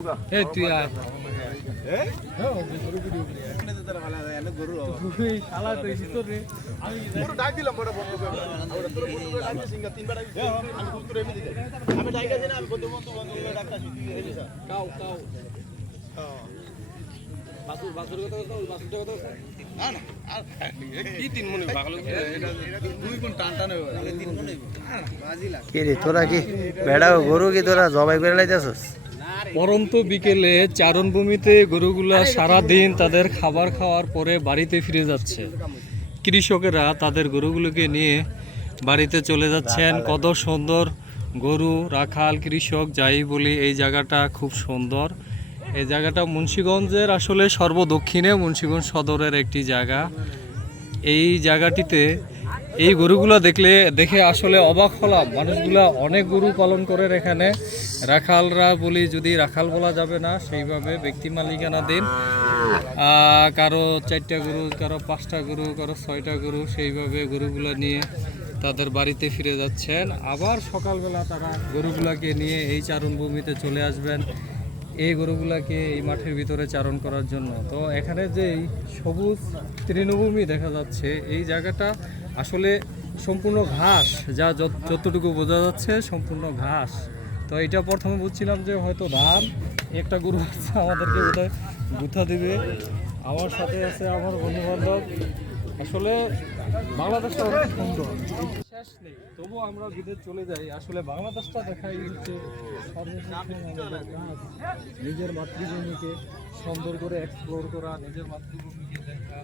এই তুই আয় তোরা কি বেড়া গরু কি তোরা জবাই করে লাইতেছস? পরন্ত বিকেলে চারণভূমিতে গরুগুলা সারাদিন তাদের খাবার খাওয়ার পরে বাড়িতে ফিরে যাচ্ছে। কৃষকেরা তাদের গরুগুলোকে নিয়ে বাড়িতে চলে যাচ্ছেন। কত সুন্দর গরু, রাখাল, কৃষক যাই বলি, এই জায়গাটা খুব সুন্দর। এই জায়গাটা মুন্সিগঞ্জের আসলে সর্বদক্ষিণে মুন্সিগঞ্জ সদরের একটি জায়গা। এই জায়গাটিতে এই গরুগুলো দেখে আসলে অবাক হলাম। মানুষগুলা অনেক গরু পালন করেন এখানে। রাখালরা বলি, যদি রাখাল বলা যাবে না, সেইভাবে ব্যক্তি মালিকানাধীন। কারো 4টা গরু, কারো 5টা গরু, কারো 6টা গরু, সেইভাবে গরুগুলো নিয়ে তাদের বাড়িতে ফিরে যাচ্ছেন। আবার সকালবেলা তারা গরুগুলাকে নিয়ে এই চারণভূমিতে চলে আসবেন, এই গরুগুলাকে এই মাঠের ভিতরে চারণ করার জন্য। তো এখানে যে এই সবুজ তৃণভূমি দেখা যাচ্ছে, এই জায়গাটা আসলে সম্পূর্ণ ঘাস, যা যতটুকু বোঝা যাচ্ছে সম্পূর্ণ ঘাস। তো এটা প্রথমে বুঝছিলাম যে হয়তো ধান। একটা গরু আছে, আমাদেরকে বোধহয় গুথা দিবে। আমার সাথে আছে আমার বন্ধুবান্ধব। আসলে বাংলাদেশটা অনেক সুন্দর, শেষ নেই। তবুও আমরা বিদেশ চলে যাই, আসলে বাংলাদেশটা দেখাই হচ্ছে নিজের মাতৃভূমিকে সুন্দর করে এক্সপ্লোর করা, নিজের মাতৃভূমিকে দেখা।